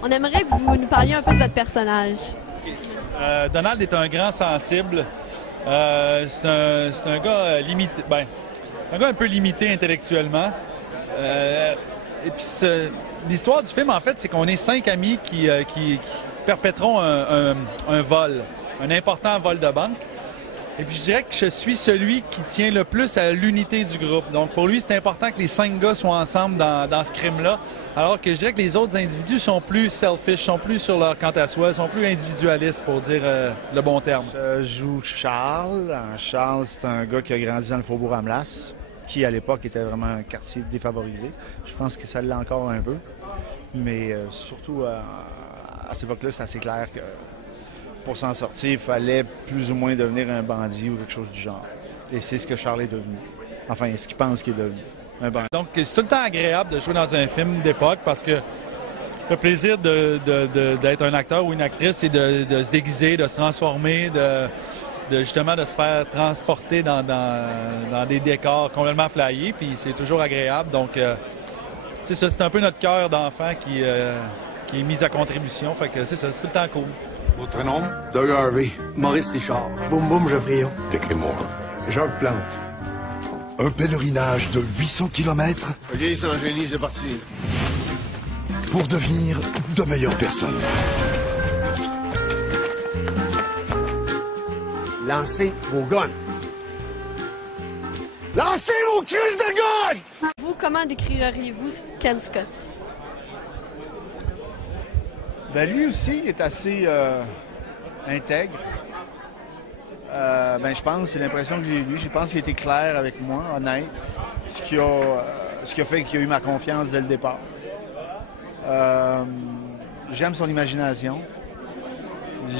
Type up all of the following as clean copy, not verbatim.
On aimerait que vous nous parliez un peu de votre personnage. Donald est un grand sensible. C'est un gars limité, un gars un peu limité intellectuellement. Et puis l'histoire du film, en fait, c'est qu'on est 5 amis qui perpétreront un vol, un important vol de banque. Et puis je dirais que je suis celui qui tient le plus à l'unité du groupe. Donc pour lui, c'est important que les 5 gars soient ensemble dans ce crime-là, alors que je dirais que les autres individus sont plus selfish, sont plus sur leur quant à soi, sont plus individualistes, pour dire le bon terme. Je joue Charles. Charles, c'est un gars qui a grandi dans le Faubourg Amlas, qui à l'époque était vraiment un quartier défavorisé. Je pense que ça l'est encore un peu. Mais surtout à cette époque-là, c'est assez clair que pour s'en sortir, il fallait plus ou moins devenir un bandit ou quelque chose du genre. Et c'est ce que Charles est devenu. Enfin, ce qu'il pense qu'il est devenu. Un bandit. Donc, c'est tout le temps agréable de jouer dans un film d'époque parce que le plaisir d'être un acteur ou une actrice, c'est de se déguiser, de se transformer, justement de se faire transporter dans des décors complètement flyés. Puis c'est toujours agréable. Donc, c'est ça, c'est un peu notre cœur d'enfant qui est mis à contribution. Fait que c'est ça, c'est tout le temps cool. Votre nom? Doug Harvey. Maurice Richard. Boum Boum Geoffrion. Décris-moi. Jacques Plante. Un pèlerinage de 800 km OK, c'est un génie, c'est parti. pour devenir de meilleures personnes. Lancez vos guns. Lancez vos crises de guns! Vous, comment décririez-vous Ken Scott? Ben lui aussi est assez intègre. Je pense, c'est l'impression que j'ai eue. Je pense qu'il était clair avec moi, honnête. Ce qui a fait qu'il a eu ma confiance dès le départ. J'aime son imagination.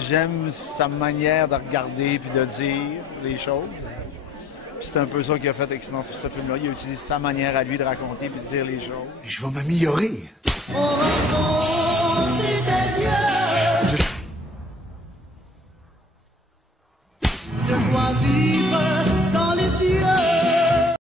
J'aime sa manière de regarder et de dire les choses. Puis c'est un peu ça qu'il a fait avec ce film-là. Il a utilisé sa manière à lui de raconter et de dire les choses. Je vais m'améliorer.